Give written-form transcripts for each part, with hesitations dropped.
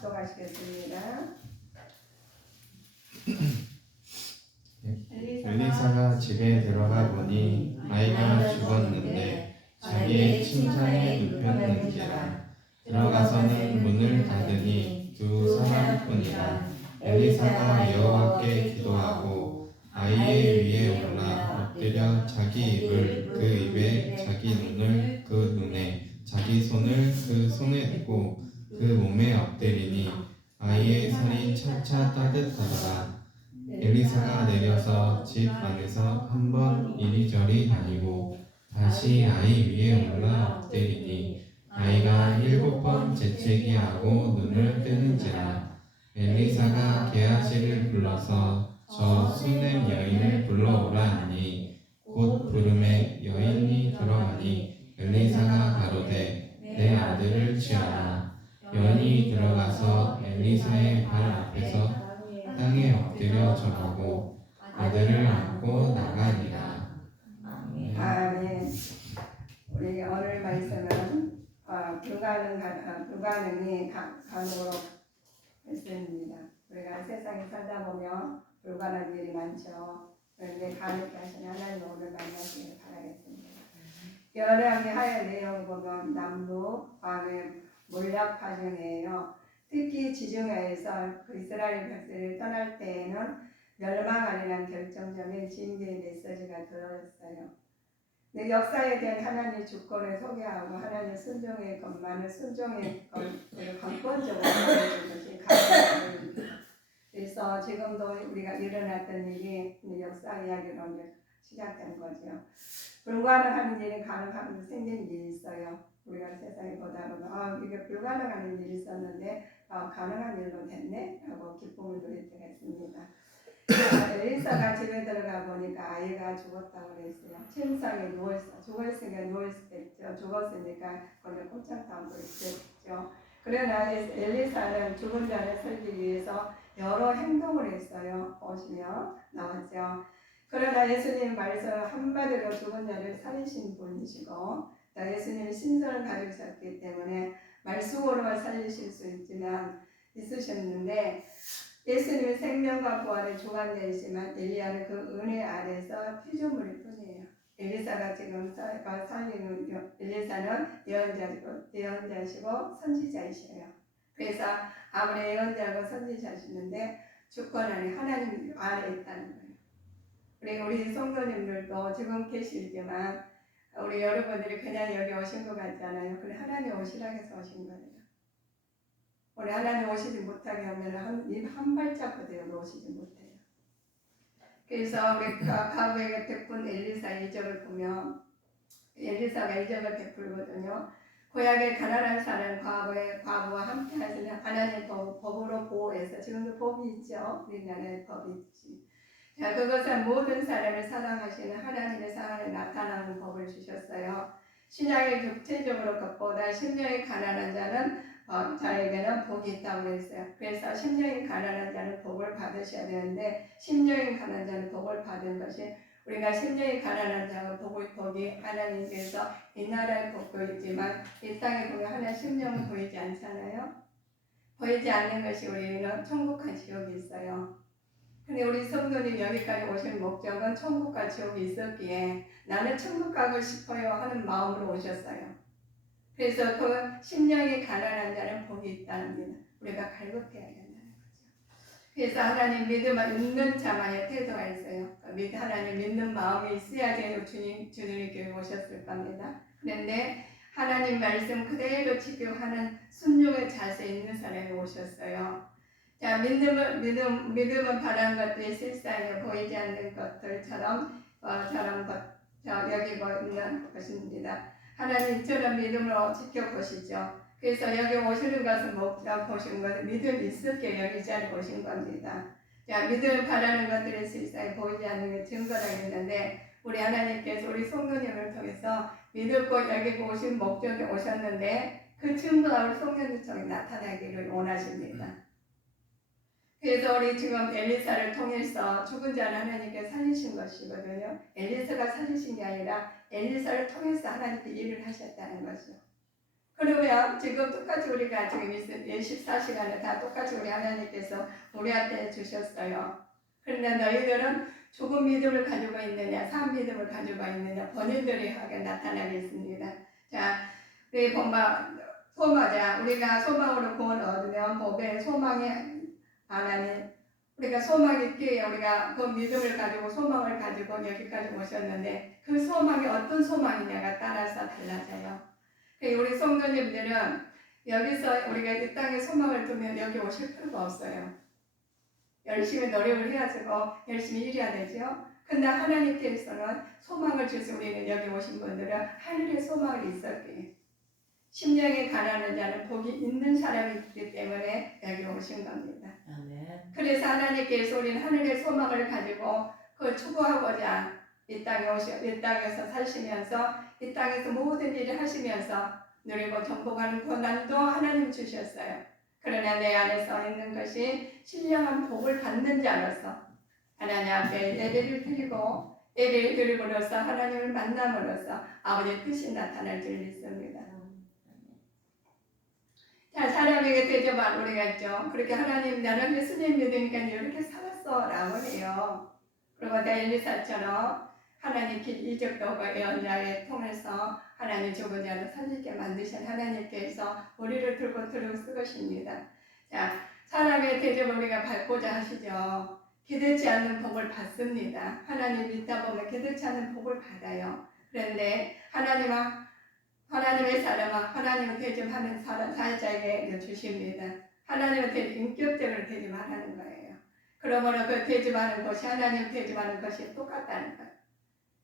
합독하시겠습니다. 엘리사가 집에 들어가 보니 아이가 죽었는데 자기의 침상에 눕혔는지라. 들어가서는 문을 닫으니 두 사람뿐이라. 엘리사가 여호와께 기도하고 아이의 위에 올라 엎드려 자기 입을 그 입에, 자기 눈을 그 눈에, 자기 손을 그 손에 대고 그 몸에 엎드리니 아이의 살이 차차 따뜻하더라. 엘리사가 내려서 집 안에서 한 번 이리저리 다니고 다시 아이 위에 올라 엎드리니 아이가 7번 재채기 하고 눈을 뜨는지라. 엘리사가 게하시를 불러서 저 수넴 여인을 불러오라 하니 곧 부름에 여인이 들어가니 엘리사가 가로되 내 아들을 취하라. 여인이 들어가서 엘리사의 발 앞에서 땅에 엎드려 절하고 아들을 안고 나가니라. 아멘. 우리 오늘 말씀은 불가능이 간으로 말씀입니다. 우리가 세상에 살다 보면 불가능한 일이 많죠. 그런데 가능케 하신 하나님 오늘 만나시길 바라겠습니다. 열왕기 하의 내용 보면 남북 광의 몰락 과정이에요. 특히 지중해에서 그 이스라엘 백성을 떠날 때에는 멸망하리라는 결정적인 징계의 메시지가 들어있어요. 역사에 대한 하나님의 주권을 소개하고 하나님의 순종의 것만을 순종의 것을根本적으로 보여주는 것이 가능합니다. 그래서 지금도 우리가 일어났던 일이 역사 이야기로 이제 시작된 거죠. 불가능한 일이 가능하면서 생긴 일이 있어요. 우리가 세상에 보다 보면 이게 불가능한 일이 있었는데 가능한 일로 됐네 하고 기쁨을 누릴 때가 있습니다. 엘리사가 집에 들어가 보니까 아이가 죽었다고 그랬어요. 침상에 누워있어. 죽었으니까 누워있었겠죠. 죽었으니까 거기 꼼짝 않고 있겠죠. 그러나 엘리사는 죽은 자를 살리기 위해서 여러 행동을 했어요. 보시면 나왔죠. 그러나 예수님 말씀 한마디로 죽은 자를 살리신 분이시고 예수님이 신선을 가지셨기 때문에 말씀으로만 살리실 수 있으셨는데 예수님의 생명과 부활의 주관자이지만 엘리야는 그 은혜 아래서 피조물일 뿐이에요. 엘리사가 지금 살리는 엘리사는 예언자시고 선지자이셔요. 그래서 아무리 예언자고 선지자시는데 주권 안에 하나님 아래 있다는 거예요. 우리 성도님들도 지금 계시지만 우리 여러분들이 그냥 여기 오신 것 같지 않아요? 그래 하나님 오시라고 해서 오신 거예요. 우리 하나님 오시지 못하게 하면 한 발자국도 여기 오시지 못해요. 그래서 우리 과거에 베푼 엘리사 이적을 보면 엘리사가 이적을 베풀거든요. 고향에 가난한 사람 과거에 과부와 함께 하시는 하나님 법으로 보호해서 지금도 법이 있죠. 우리나라에 법이 있지. 자, 그것은 모든 사람을 사랑하시는 하나님의 사랑에 나타나는 법을 주셨어요. 신약의 육체적으로 것보다 심령이 가난한 자에게는 복이 있다고 그랬어요. 그래서 심령이 가난한 자는 복을 받으셔야 되는데 심령이 가난한 자는 복을 받은 것이 우리가 심령이 가난한 자가 복이 하나님께서 이 나라에 복도 있지만 이 땅에 보면 하나님 심령은 보이지 않잖아요. 보이지 않는 것이 우리는 천국과 지옥이 있어요. 근데 우리 성도님 여기까지 오신 목적은 천국과 지옥이 있었기에 나는 천국 가고 싶어요 하는 마음으로 오셨어요. 그래서 그 심령이 가난한 자는 복이 있다는 우리가 갈급해야 된다는 거죠. 그래서 하나님 믿음을 있는 자만의 태도가 있어요. 하나님 믿는 마음이 있어야지 주님이 교회 오셨을 겁니다. 그런데 하나님 말씀 그대로 지켜하는 순종의 자세 있는 사람이 오셨어요. 자, 믿음은 바라는 것들이 실상에 보이지 않는 것들처럼 여기고 있는 것입니다. 하나님처럼 믿음으로 지켜보시죠. 그래서 여기 오시는 것은 목적 보시는 것은 믿음이 있을게 여기 자리에 오신 겁니다. 자, 믿음을 바라는 것들이 실상에 보이지 않는 게 증거라고 했는데 우리 하나님께서 우리 성도님을 통해서 믿고 여기 오신 목적에 오셨는데 그 증거가 우리 성도님 통해 나타나기를 원하십니다. 그래서 우리 지금 엘리사를 통해서 죽은 자를 하나님께 살리신 것이거든요. 엘리사가 살리신 게 아니라 엘리사를 통해서 하나님께 일을 하셨다는 거죠. 그러면 지금 똑같이 우리가 지금 24시간을 다 똑같이 우리 하나님께서 우리한테 주셨어요. 그런데 너희들은 조금 믿음을 가지고 있느냐, 산 믿음을 가지고 있느냐, 본인들이 나타나겠습니다. 자, 우리 소망자, 우리가 소망으로 구원 얻으면 법에 소망의 하나님, 우리가 소망이 있기에 우리가 그 믿음을 가지고 소망을 가지고 여기까지 오셨는데 그 소망이 어떤 소망이냐가 따라서 달라져요. 우리 성도님들은 여기서 우리가 이 땅에 소망을 두면 여기 오실 필요가 없어요. 열심히 노력을 해야지고 열심히 일해야 되죠. 근데 하나님께서는 소망을 주셔서 우리는 여기 오신 분들은 하늘의 소망이 있었기에 심령에 가난한 자는 복이 있는 사람이 있기 때문에 여기 오신 겁니다. 아멘. 그래서 하나님께서 우리는 하늘의 소망을 가지고 그걸 추구하고자 이 땅에서 사시면서 이 땅에서 모든 일을 하시면서 누리고 정복하는 고난도 하나님 주셨어요. 그러나 내 안에서 있는 것이 신령한 복을 받는 자로서 하나님 앞에 예배를 드리고로서 하나님을 만남으로써 아버지의 뜻이 나타날 줄 믿습니다. 자, 사람에게 대접한 우리가 있죠. 그렇게 하나님 나는 예수님 믿으니까 이렇게 살았어 라고 해요. 그리고 엘리사처럼 하나님 이적도가 예언자에 통해서 하나님 죽은 자를 살리게 만드신 하나님께서 우리를 들고 쓰것입니다. 자, 사람의 대접을 우리가 받고자 하시죠. 기대치 않는 복을 받습니다. 하나님 믿다 보면 기대치 않는 복을 받아요. 그런데 하나님의 사람은 하나님을 대접하는 사자에게 주십니다. 하나님을 인격적으로 대접하라는 거예요. 그러므로 그 대접하는 것이 하나님 대접하는 것이 똑같다는 거예요.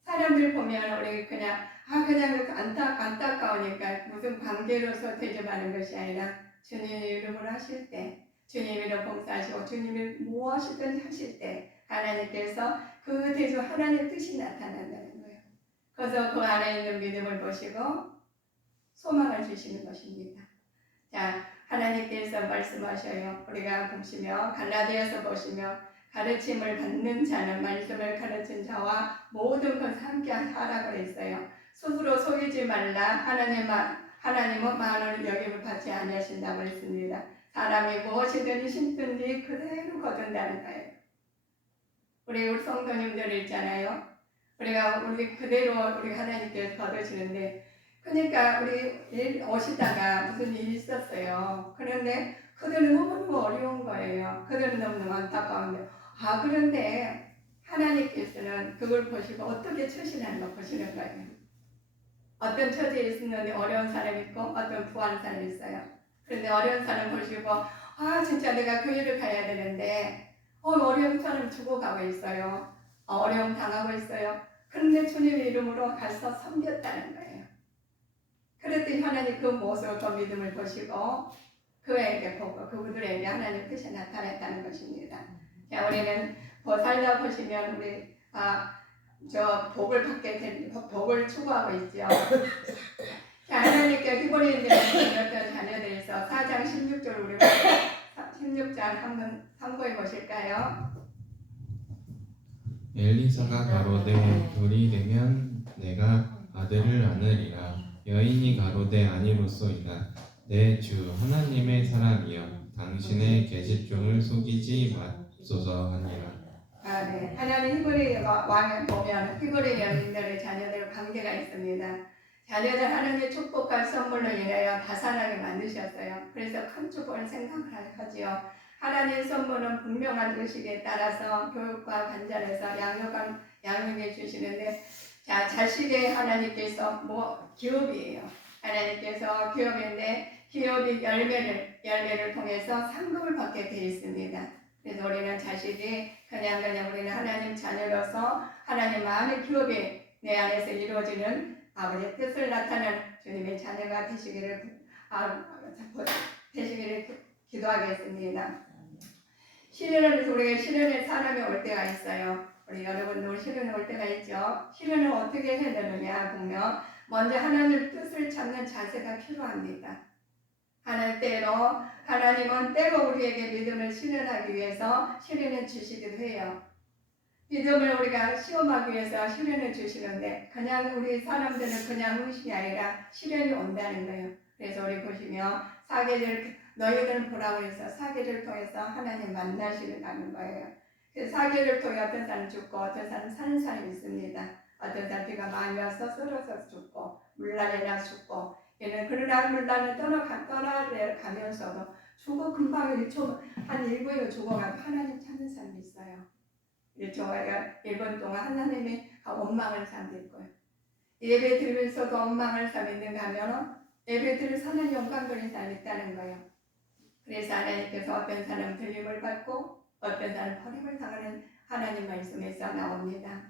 사람들 보면 우리 그냥 안타까우니까 무슨 관계로서 대접하는 것이 아니라 주님 이름으로 하실 때, 주님으로 봉사하시고 주님이 무엇이든 하실 때 하나님께서 그 대접 하나님의 뜻이 나타난다는 거예요. 그래서 그 안에 있는 믿음을 보시고 소망을 주시는 것입니다. 자, 하나님께서 말씀하셔요. 우리가 보시면 갈라디아서 보시면 가르침을 받는 자는 말씀을 가르친 자와 모든 것을 함께 하라고 그랬어요. 스스로 속이지 말라. 하나님은 만원을 여김을 받지 아니하신다고 했습니다. 사람이 무엇이든지 심든지 그대로 거둔다는 거예요. 우리 성도님들 있잖아요. 우리 그대로 우리 하나님께서 거두시는데, 그러니까 우리 오시다가 무슨 일이 있었어요. 그런데 그들은 너무너무 어려운 거예요. 그들은 너무너무 안타까운데, 그런데 하나님께서는 그걸 보시고 어떻게 처신하는 거 보시는 거예요. 어떤 처지에 있었는데 어려운 사람이 있고 어떤 부한 사람이 있어요. 그런데 어려운 사람 보시고 진짜 내가 그 일을 가야 되는데 어려운 사람 죽어가고 있어요. 어려움 당하고 있어요. 그런데 주님의 이름으로 가서 섬겼다는 거예요. 그랬더니 하나님 그 모습, 그 믿음을 보시고 그에게 보고 그들에게 하나님 뜻이 나타났다는 것입니다. 자, 우리는 살다 보시면 우리 저 복을 받게 된 복을 추구하고 있죠. 자, 하나님께 히브리인들의 어떤 자녀들에서 4장 16절 우리 16장 한번 참고해 보실까요? 엘리사가 가로되 돌이 되면 내가 아들을 낳으리라. 여인이 가로되 아니로소이다. 내 주 하나님의 사람이여 당신의 계집종을 속이지 마소서 하니라. 네. 하나님 히브리 왕을 보면 히브리 여인들의 자녀들 관계가 있습니다. 자녀들 하나님의 축복과 선물로 인하여 다산하게 만드셨어요. 그래서 큰 축복을 생각을 하지요. 하나님의 선물은 분명한 의식에 따라서 교육과 관절에서 양육해 주시는데, 자, 자식의 하나님께서 기업이에요. 하나님께서 기업인데 기업이 열매를 통해서 상급을 받게 되어 있습니다. 그래서 우리는 자식이 그냥 우리는 하나님 자녀로서 하나님 마음의 기업이 내 안에서 이루어지는 아버지의 뜻을 나타내는 주님의 자녀가 되시기를 기도하겠습니다. 우리가 시련에 사람이 올 때가 있어요. 우리 여러분들 시련에 올 때가 있죠. 시련을 어떻게 해야 되느냐 보면 먼저 하나님의 뜻을 찾는 자세가 필요합니다. 하나님은 때로 우리에게 믿음을 실현하기 위해서 시련을 주시기도 해요. 믿음을 우리가 시험하기 위해서 시련을 주시는데 그냥 우리 사람들은 그냥 의식이 아니라 시련이 온다는 거예요. 그래서 우리 보시면 사계절 너희들은 보라고 해서 사계절 통해서 하나님 만나시러 가는 거예요. 그 사계절 통해 어떤 사람은 죽고 어떤 사람은 사는 사람이 있습니다. 어떤 사람 비가 많이 와서 썰어서 죽고 물난에 나 죽고 얘는 그러나 물난을 떠나가면서도 죽어 금방 한 1분이면 죽어가고 하나님 찾는 사람이 있어요. 1분 동안 하나님이 원망을 사람도 있고요. 예배 드리면서도 원망을 사람이 있는가 하면 예배 드리면서 하나님 영광 돌리는 사람이 있다는 거예요. 그래서 하나님께서 어떤 사람은 들림을 받고 어떤 사람은 버림을 당하는 하나님 말씀에서 나옵니다.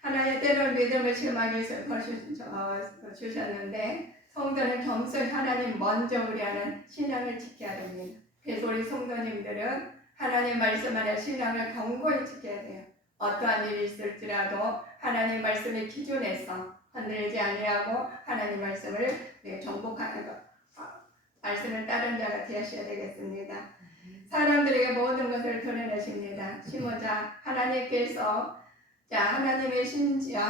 하나님 때로는 믿음을 실망해 주셨는데 성도는 겸손히 하나님 먼저 우리하는 신앙을 지켜야 됩니다. 그래서 우리 성도님들은 하나님 말씀 안에 신앙을 견고히 지켜야 돼요. 어떠한 일이 있을지라도 하나님 말씀의 기준에서 흔들리지 아니하고 하나님 말씀을 정복하는 것, 말씀을 따른 자가 되셔야 되겠습니다. 사람들에게 모든 것을 드러내십니다. 심어자 하나님께서 하나님의 심지어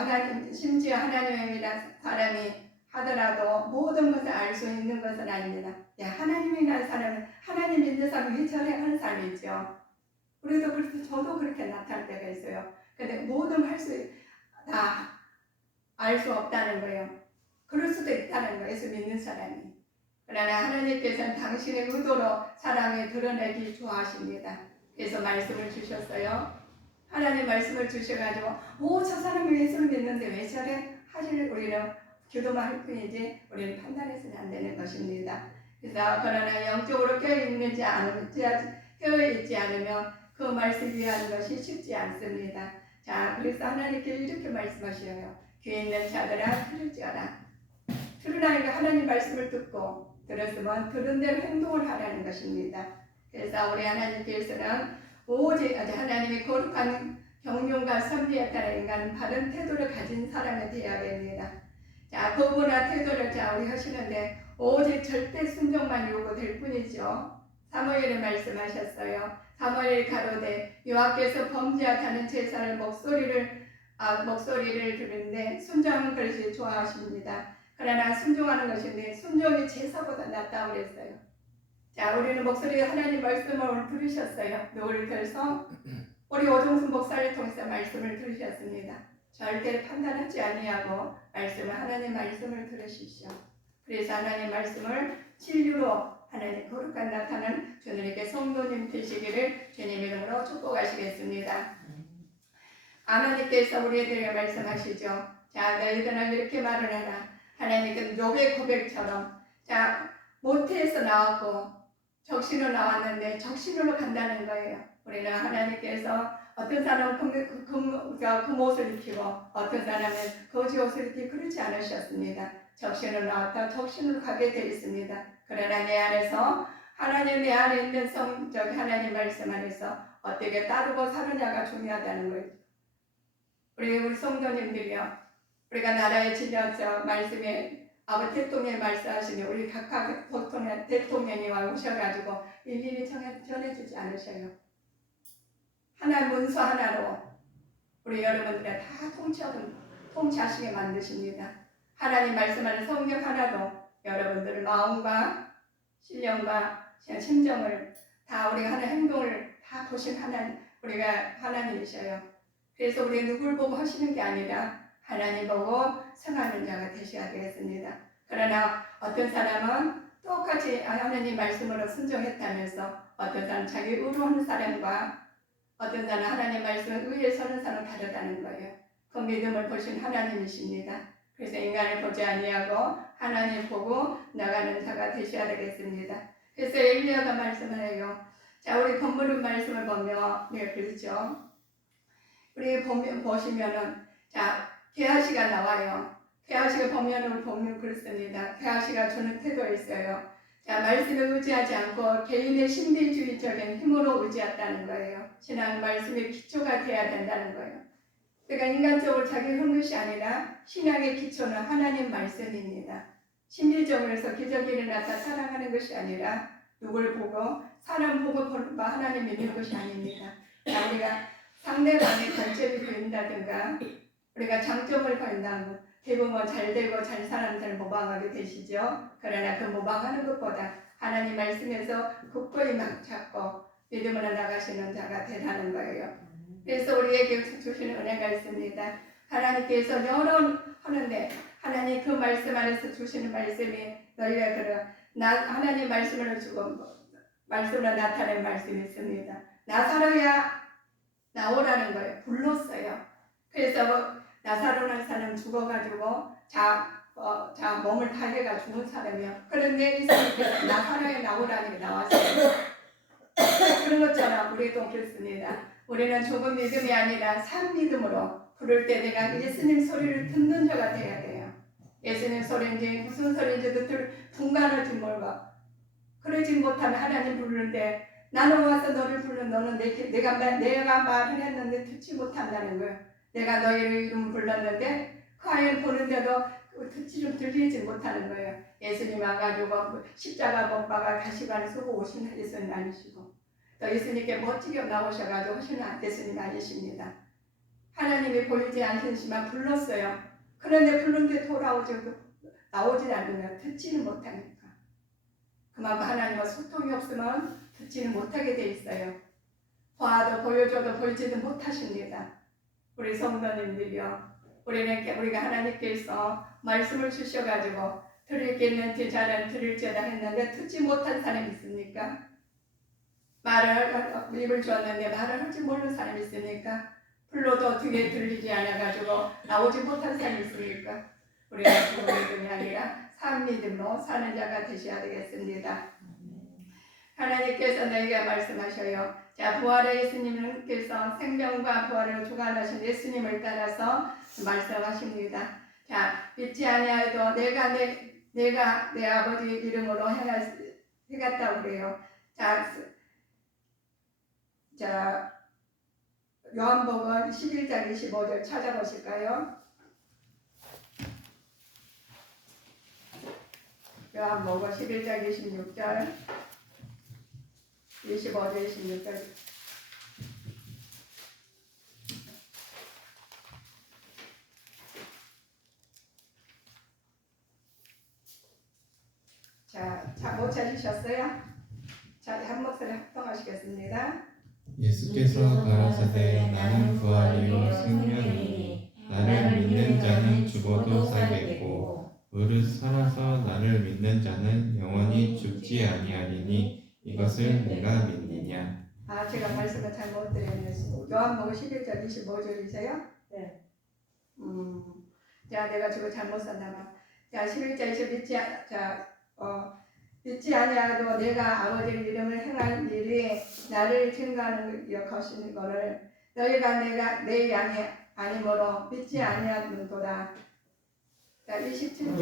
하나님의 사람이 하더라도 모든 것을 알 수 있는 것은 아닙니다. 하나님이라는 사람은 하나님 믿는 사람이 회철하는 사람이 있죠. 우리도 그래서 저도 그렇게 나타날 때가 있어요. 근데 모든 할 수 다 알 수 없다는 거예요. 그럴 수도 있다는 거예요. 예수 믿는 사람이. 그러나 하나님께서는 당신의 의도로 사람에 드러내기 좋아하십니다. 그래서 말씀을 주셨어요. 하나님 말씀을 주셔가지고 저 사람이 예수를 믿는데 왜 저래? 사실 우리는 기도만 할 뿐이지 우리는 판단해서는 안 되는 것입니다. 그래서 그러나 영적으로 껴있지 않으면 그 말씀 위하는 것이 쉽지 않습니다. 그래서 하나님께 이렇게 말씀하셔요. 귀에 있는 자들아 들을지어라. 들으라니까 하나님 말씀을 듣고 들었으면 들은 대로 행동을 하라는 것입니다. 그래서 우리 하나님께서는 오직 하나님의 거룩한 경륜과 선비에 따라 인간은 바른 태도를 가진 사람이 되어야 됩니다. 도구나 태도를 우리 하시는데 오직 절대 순종만 요구될 뿐이죠. 사무엘은 말씀하셨어요. 사무엘이 가로되 여호와께서 범죄하다는 제사를 목소리를 들으는데 순종하는 것이 좋아하십니다. 그러나 순종하는 것인데 순종이 제사보다 낫다고 그랬어요. 우리는 목소리 하나님 말씀을 오늘 들으셨어요. 누구를 들어서 우리 오종순 목사를 통해서 말씀을 들으셨습니다. 절대 판단하지 아니하고 하나님 말씀을 들으십시오. 그래서 하나님 말씀을 진리로 하나님 거룩한 나타나는 주님께 성도님 되시기를 주님 이름으로 축복하시겠습니다. 하나님께서 우리에게 말씀하시죠. 너희들은 이렇게 말을 하라. 하나님께서 욥의 고백처럼 모태에서 나왔고 적신으로 나왔는데 적신으로 간다는 거예요. 우리는 하나님께서 어떤 사람은 금옷을 입히고 어떤 사람은 거지 옷을 입히고 그렇지 않으셨습니다. 적신으로 나왔다 적신으로 가게 되어 있습니다. 그러나 내 안에서 하나님 내 안에 있는 하나님 말씀 안에서 어떻게 따르고 사느냐가 중요하다는 거예요. 우리 성도님들이요. 우리가 나라에 질려서 말씀에 아버지 대통령이 말씀하시면 우리 각각 대통령이 오셔가지고 일일이 전해주지 않으셔요. 하나 문서 하나로 우리 여러분들을 다 통치하시게 만드십니다. 하나님 말씀하는 성경 하나도 여러분들의 마음과 신령과 심정을 다 우리가 하는 행동을 다 보신 우리가 하나님이셔요. 그래서 우리 누굴 보고 하시는 게 아니라 하나님 보고 성하는 자가 되셔야 되겠습니다. 그러나 어떤 사람은 똑같이 하나님 말씀으로 순종했다면서 어떤 사람은 자기 의로하는 사람과 어떤 사람은 하나님 말씀에 의에 서는 사람은 다르다는 거예요. 그 믿음을 보신 하나님이십니다. 그래서 인간을 보지 아니하고 하나님 보고 나가는 자가 되셔야 되겠습니다. 그래서 엘리야가 말씀을 해요. 우리 본문 말씀을 보면 그렇죠. 우리 보시면은 게하시가 나와요. 게하시가 보면 그렇습니다. 게하시가 주는 태도에 있어요. 말씀에 의지하지 않고 개인의 신비주의적인 힘으로 의지했다는 거예요. 신앙 말씀의 기초가 되어야 된다는 거예요. 그러니까 인간적으로 자기 흐름이 아니라 신앙의 기초는 하나님 말씀입니다. 신비적으로 해서 기적이 일어났다 사랑하는 것이 아니라 누굴 보고 사람 보고 하나님 믿는 것이 아닙니다. 우리가 상대방의 단점이 보인다든가 우리가 장점을 본다고 대부분 잘 되고 잘 사는 잘 모방하게 되시죠. 그러나 그 모방하는 것보다 하나님 말씀에서 굳건히 막 잡고 믿음으로 나가시는 자가 되라는 거예요. 그래서 우리에게 주시는 은혜가 있습니다. 하나님께서 여러 하는데 하나님 그 말씀 안에서 주시는 말씀이 너희가 하나님 말씀을 주고 말씀으로 나타낸 말씀이 있습니다. 나사로야 나오라는 거예요. 불렀어요. 그래서 나사로라는 사람 죽어가지고 몸을 타개가 죽은 사람이요. 그런데 예수님께서 나사로에 나오라는 게 나왔어요. 그런 것처럼 우리도 그렇습니다. 우리는 죽은 믿음이 아니라 산 믿음으로 부를 때 내가 예수님 소리를 듣는 자가 되어야 돼요. 예수님 소리인지 무슨 소리인지도 분간하지 몰고 그러지 못하면 하나님 부르는데 나는 와서 너를 부르는 너는 내가 말을 했는데 듣지 못한다는 거예요. 내가 너희를 이름 불렀는데 그 아이를 보는데도 들리지 못하는 거예요. 예수님 와가지고 십자가 못 박아 가시관을 쓰고 오신 예수님 아니시고 또 예수님께 멋지게 나오셔가지고 하시는 예수님 아니십니다. 하나님이 보이지 않으시지만 불렀어요. 그런데 부른데 나오지 않으면 듣지는 못하니까. 그만큼 하나님과 소통이 없으면 듣지는 못하게 돼 있어요. 봐도 보여줘도 보이지도 못하십니다. 우리 성도님들이요. 우리가 하나님께서 말씀을 주셔가지고 들을 게 있는지 자는 들을지어다 했는데 듣지 못한 사람이 있습니까? 입을 주었는데 말을 할지 모르는 사람이 있습니까? 불러도 귀에 들리지 않아가지고 나오지 못한 사람이 있습니까? 우리가 죽은 믿음이 아니라 산 믿음으로 사는 자가 되셔야 되겠습니다. 하나님께서 너희가 말씀하셔요. 자, 부활의 예수님께서 생명과 부활을 주관하신 예수님을 따라서 말씀하십니다. 자, 믿지 아니하여도 내가 내 아버지 이름으로 해갔다고 그래요. 자, 요한복음 11장 25절 찾아보실까요? 요한복음 11장 26절 25절 26절 자, 못 찾으셨어요? 자, 한 목소리 합동하시겠습니다. 예수께서 가라사대 나는 부활이요 생명이니 나를 믿는 자는 죽어도 살겠고 무릇 살아서 나를 믿는 자는 영원히 죽지 아니하리니 이것을 내가 믿느냐. 제가 말씀을 잘못 드렸네요. 요한복음 11절 25절이세요? 네. 자, 내가 저거 잘못 썼나 봐. 자, 11절에서 믿지 아니하여도 내가 아버지 이름을 행할 일이 나를 증거하는 것이는 거를 너희가 내 양이 아니므로 믿지 아니하는도다. 자, 27절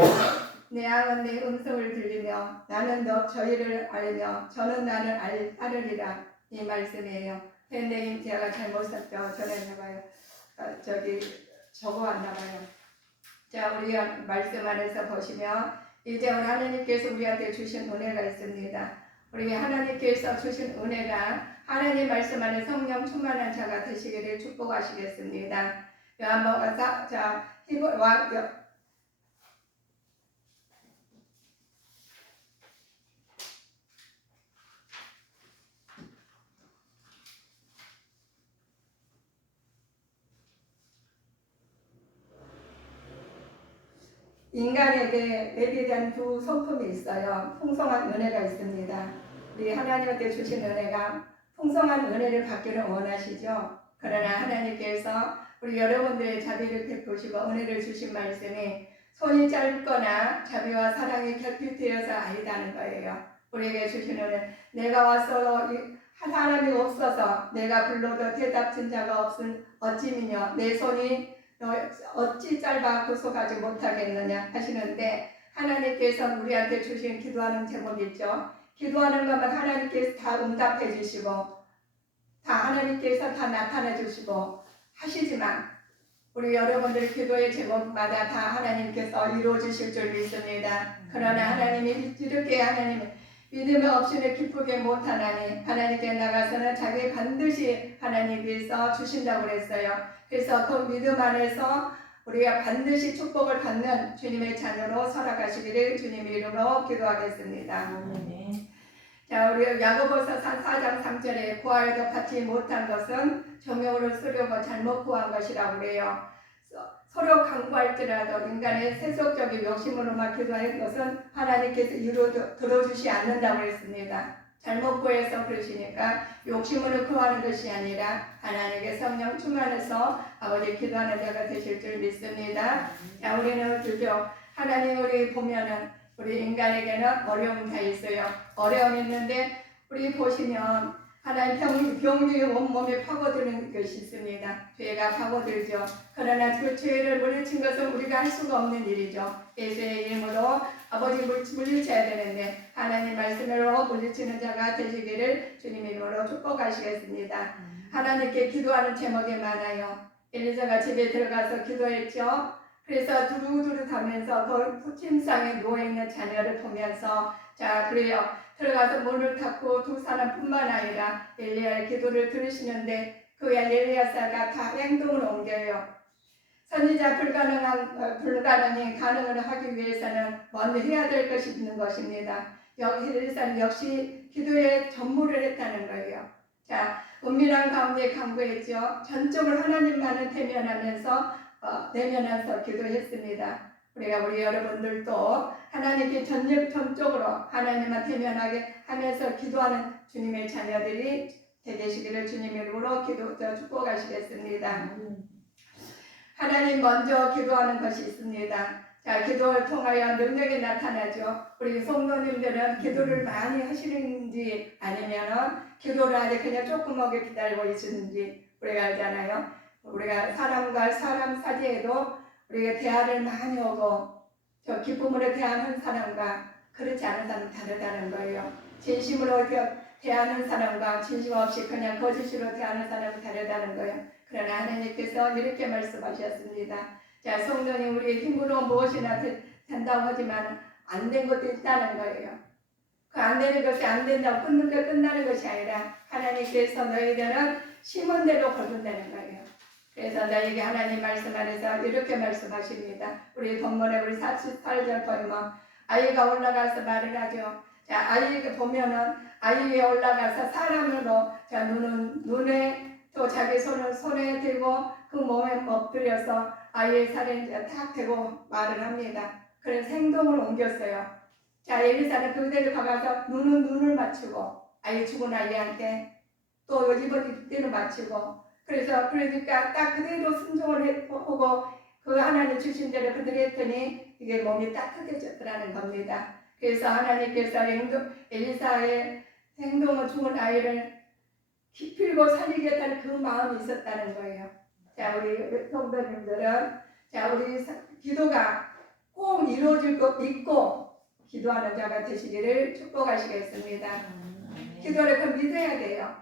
내 양은 내 음성을 들리며 나는 저희를 알며 저는 나를 따르리라. 이 말씀이에요. 팬데임 제가 잘못 썼죠. 전했나봐요. 적어왔나봐요. 자, 우리 말씀 안에서 보시면 이제 우리 하나님께서 우리한테 주신 은혜가 있습니다. 우리 하나님께서 주신 은혜가 하나님 말씀 안에 성령 충만한 자가 되시기를 축복하시겠습니다. 인간에게 대한 두 성품이 있어요. 풍성한 은혜가 있습니다. 우리 하나님한테 주신 은혜가 풍성한 은혜를 받기를 원하시죠. 그러나 하나님께서 우리 여러분들의 자비를 베푸시고 은혜를 주신 말씀이 손이 짧거나 자비와 사랑이 결핍되어서 아니다는 거예요. 우리에게 주신 은혜, 내가 와서 사람이 없어서 내가 불러도 대답진 자가 없은 어찌미뇨 내 손이 너 어찌 짧아 구속하지 못하겠느냐 하시는데 하나님께서 우리한테 주신 기도하는 제목이 있죠. 기도하는 것만 하나님께서 다 응답해 주시고 다 하나님께서 다 나타내 주시고 하시지만 우리 여러분들의 기도의 제목마다 다 하나님께서 이루어 주실 줄 믿습니다. 그러나 하나님이 이렇게 믿음이 없이는 기쁘게 못하나니 하나님께 나가서는 자기 반드시 하나님께서 주신다고 그랬어요. 그래서 그 믿음 안에서 우리가 반드시 축복을 받는 주님의 자녀로 살아가시기를 주님의 이름으로 기도하겠습니다. 아멘. 자, 우리 야고보서 4장 3절에 구하여도 받지 못한 것은 정욕으로 쓰려고 잘못 구한 것이라고 그래요. 서로 강구할지라도 인간의 세속적인 욕심으로만 기도하는 것은 하나님께서 이루 들어주시 않는다고 했습니다. 잘못 구해서 그러시니까 욕심으로 구하는 것이 아니라 하나님의 성령 충만해서 아버지 기도하는 자가 되실 줄 믿습니다. 자, 우리는 들죠. 하나님 우리 보면은 우리 인간에게는 어려움이 다 있어요. 어려움이 있는데 우리 보시면 하나님 병이 온몸에 파고드는 것이 있습니다. 죄가 파고들죠. 그러나 그 죄를 물리친 것은 우리가 할 수가 없는 일이죠. 예수의 이름으로 아버지 물리쳐야 되는데 하나님 말씀으로 물리치는 자가 되시기를 주님 이름으로 축복하시겠습니다. 하나님께 기도하는 제목이 많아요. 엘리사가 집에 들어가서 기도했죠. 그래서 두루두루 가면서 그 침상에 누워있는 자녀를 보면서 자 그래요. 들어가서 문을 닫고 두 사람뿐만 아니라 엘리야의 기도를 들으시는데 그 엘리야사가 다 행동을 옮겨요. 선지자 불가능이 가능을 하기 위해서는 먼저 해야 될 것이 있는 것입니다. 엘리사는 역시 기도에 전무를 했다는 거예요. 자, 은밀한 가운데 간구했죠. 전적으로 하나님만을 내면하면서 기도했습니다. 우리 여러분들도 하나님께 전적으로 하나님만 대면하게 하면서 기도하는 주님의 자녀들이 되시기를 주님의 이름으로 축복하시겠습니다. 하나님 먼저 기도하는 것이 있습니다. 자, 기도를 통하여 능력이 나타나죠. 우리 성도님들은 기도를 많이 하시는지 아니면은 기도를 아직 그냥 조그맣게 기다리고 있는지 우리가 알잖아요. 우리가 사람과 사람 사이에도 우리가 대화를 많이 하고 저 기쁨으로 대하는 사람과 그렇지 않은 사람은 다르다는 거예요. 진심으로 대하는 사람과 진심 없이 그냥 거짓으로 대하는 사람은 다르다는 거예요. 그러나 하나님께서 이렇게 말씀하셨습니다. 자, 성도님 우리 힘으로 무엇이나 된다고 하지만 안 된 것도 있다는 거예요. 그 안 되는 것이 안 된다고 끝나는 것이 아니라 하나님께서 너희들은 심은 대로 거둔다는 거예요. 그래서 너에게 하나님 말씀 안에서 이렇게 말씀하십니다. 우리 본문에 우리 48절 보면 아이가 올라가서 말을 하죠. 자, 아이가 보면은 아이 위에 올라가서 사람으로 자 눈에 또 자기 손을 손에 들고 그 몸에 엎드려서 아이의 살에 탁 대고 말을 합니다. 그래서 행동을 옮겼어요. 자, 엘리사는 그대로 가서 눈을 맞추고 아이 죽은 아이한테 또 이번에는 맞추고 그러니까 딱 그대로 순종을 하고 그 하나님 주신 대로 그대로 했더니 이게 몸이 따뜻해졌더라는 겁니다. 그래서 하나님께서 엘리사의 행동을 죽은 아이를 기필고 살리겠다는 그 마음이 있었다는 거예요. 자, 우리 성도님들은 자, 우리 기도가 꼭 이루어질 것 믿고 기도하는 자가 되시기를 축복하시겠습니다. 기도를 그 믿어야 돼요.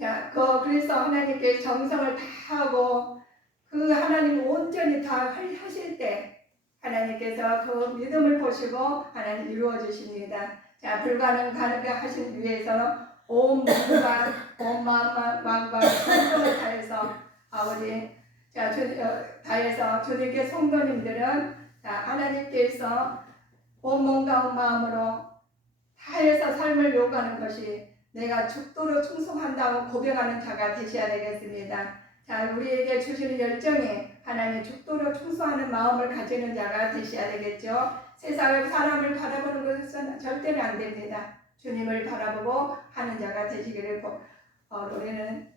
자, 그래서 하나님께 정성을 다하고 그 하나님 온전히 다 하실 때 하나님께서 그 믿음을 보시고 하나님 이루어 주십니다. 자, 가능하게 하신 위해서 온 몸과 온 마음과 정성을 다해서 아버지 다해서 주님께 성도님들은 자, 하나님께서 온 몸과 온 마음으로 다해서 삶을 요구하는 것이 내가 죽도록 충성한다고 고백하는 자가 되셔야 되겠습니다. 자, 우리에게 주시는 열정이 하나님 죽도록 충성하는 마음을 가지는 자가 되셔야 되겠죠. 세상을 사람을 바라보는 것은 절대로 안 됩니다. 주님을 바라보고 하는 자가 되시기를 우리는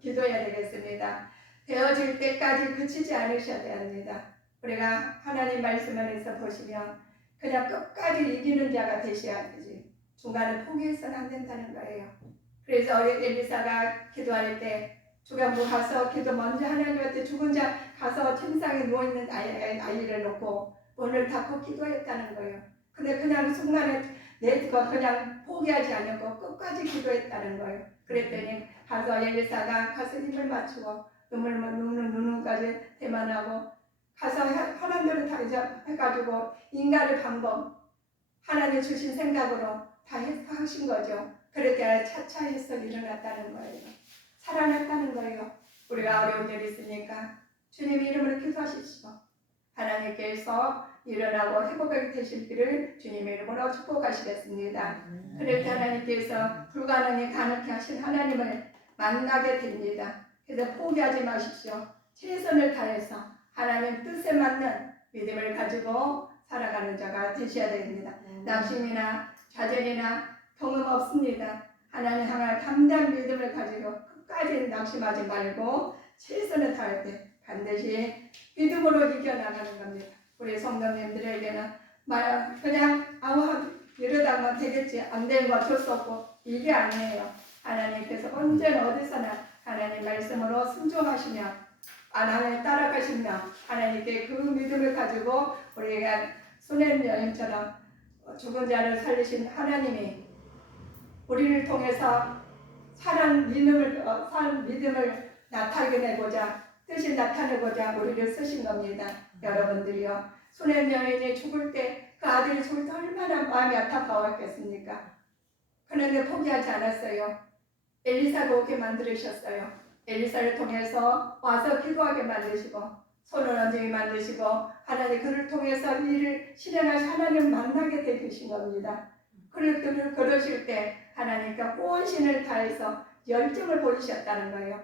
기도해야 되겠습니다. 되어질 때까지 그치지 않으셔야 됩니다. 우리가 하나님 말씀 안에서 보시면 그냥 끝까지 이기는 자가 되셔야 되지. 중간에 포기해서는 안 된다는 거예요. 그래서 엘리사가 기도할 때 주가 가서 기도 먼저 하나님한테 죽은 자 가서 침상에 누워있는 아이를 놓고 문을 닫고 기도했다는 거예요. 근데 그냥 순간에 내가 그냥 포기하지 않고 끝까지 기도했다는 거예요. 그랬더니 가서 엘리사가 가서 힘을 맞추고 눈까지 대만하고 가서 하는 대로 다 해가지고 인간의 방법 하나님 주신 생각으로 다 하신 거죠. 그렇게 차차해서 일어났다는 거예요. 살아났다는 거예요. 우리가 어려운 일이 있으니까 주님 이름으로 기도하십시오. 하나님께서 일어나고 회복하게 되실기를 주님의 이름으로 축복하시겠습니다. 그럴 때 하나님께서 불가능에 가능케 하신 하나님을 만나게 됩니다. 그래서 포기하지 마십시오. 최선을 다해서 하나님 뜻에 맞는 믿음을 가지고 살아가는 자가 되셔야 됩니다. 낙심이나 좌절이나 경험 없습니다. 하나님 향할 담대한 믿음을 가지고 끝까지 낙심하지 말고 최선을 다할 때 반드시 믿음으로 이겨나가는 겁니다. 우리 성도님들에게는 그냥 이러다가 되겠지, 안 되는 거 어쩔 수 없고, 이게 아니에요. 하나님께서 언제나 어디서나 하나님 말씀으로 순종하시며 하나님을 따라가시며 하나님께 그 믿음을 가지고 우리가 수냄 여인처럼 죽은 자를 살리신 하나님이 우리를 통해서 산 믿음을 나타내고자, 뜻이 나타내고자 우리를 쓰신 겁니다. 여러분들이요, 수냄 여인이 죽을 때, 그 아들이 죽을 때 얼마나 마음이 안타까웠겠습니까? 그런데 포기하지 않았어요. 엘리사가 오게 만들으셨어요. 엘리사를 통해서 와서 기도하게 만드시고 손을 얹게 만드시고 하나님 그를 통해서 일을 실행하시 하나님 만나게 되신 겁니다. 그러실 때 하나님과 혼신을 다해서 열정을 보이셨다는 거예요.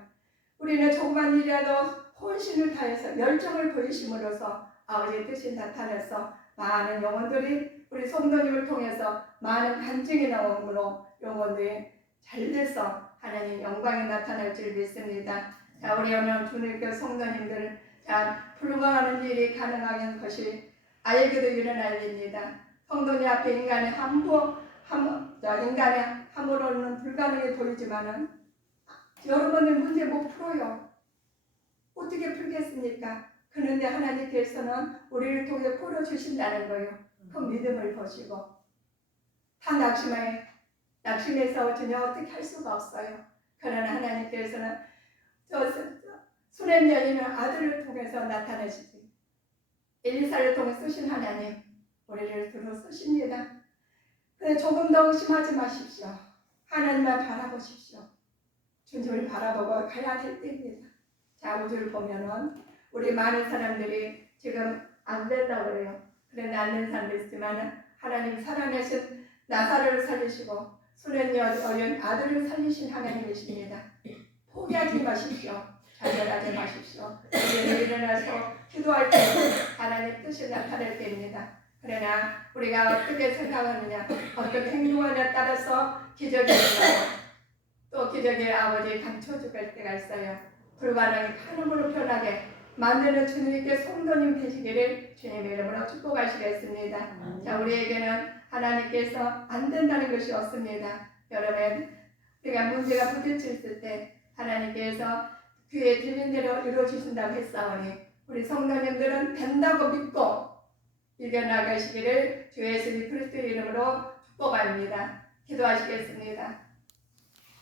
우리는 조그만 일이라도 혼신을 다해서 열정을 보이심으로써 아버지의 뜻이 나타나서 많은 영혼들이 우리 성도님을 통해서 많은 간증이 나오므로 영혼들이 잘 돼서 하나님 영광이 나타날 줄 믿습니다. 자, 우리 오늘 주님께 성도님들, 자, 불가능한 일이 가능한 것이 알게도 일어나야 됩니다. 성도님 앞에 인간의 함으로는 불가능해 보이지만은 여러분의 문제 못 풀어요. 어떻게 풀겠습니까? 그런데 하나님께서는 우리를 통해 풀어주신다는 거예요. 그 믿음을 보시고 다 낙심해서 전혀 어떻게 할 수가 없어요. 그러나 하나님께서는 수냄 여인의 아들을 통해서 나타내시지, 엘리사를 통해 쓰신 하나님 우리를 들어 쓰십니다. 근데 조금 더 의심하지 마십시오. 하나님만 바라보십시오. 주님을 바라보고 가야 될 때입니다. 자, 우주를 보면은 우리 많은 사람들이 지금 안 된다고 그래요. 그런데 안 되는 사람도 있지만 하나님 살아내신 나사로를 살리시고 수냄 여인 아들을 살리신 하나님이십니다. 포기하지 마십시오. 좌절하지 마십시오. 우리는 일어나서 기도할 때 하나님 뜻이 나타날 때입니다. 그러나 우리가 어떻게 생각하느냐, 어떻게 행동하느냐에 따라서 기적이 일어나고 또 기적의 아버지 감춰줄 때가 있어요. 불가능이 가능으로 변하게 만드는 주님께 성도님 되시기를 주님의 이름으로 축복하시겠습니다. 자, 우리에게는 하나님께서 안 된다는 것이 없습니다. 여러분, 우리가 문제가 부딪혔을 때 하나님께서 귀에 들린 대로 이루어주신다고 했사오니 우리 성도님들은 된다고 믿고 이겨나가시기를 주 예수 그리스도의 이름으로 축복합니다. 기도하시겠습니다.